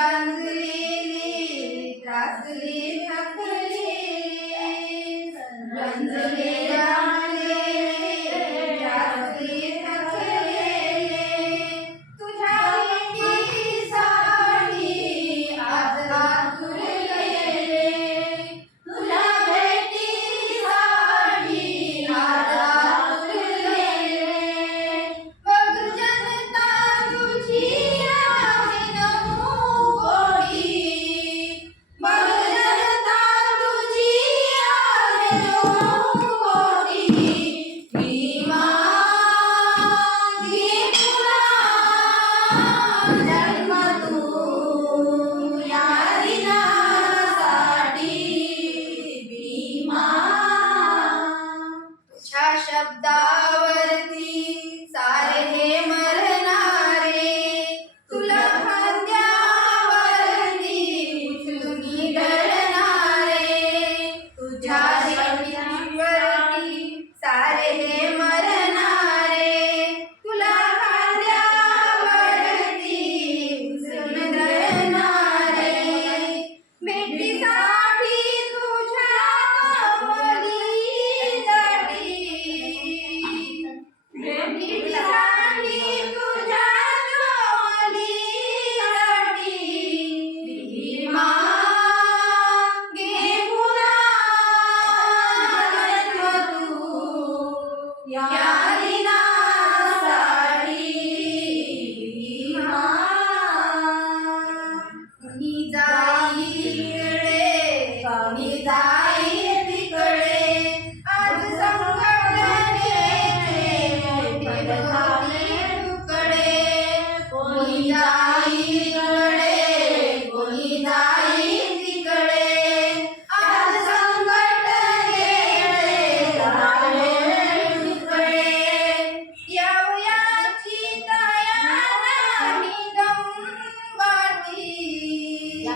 रंग ले ले मित्रा ले Yeah. Yeah. yeah.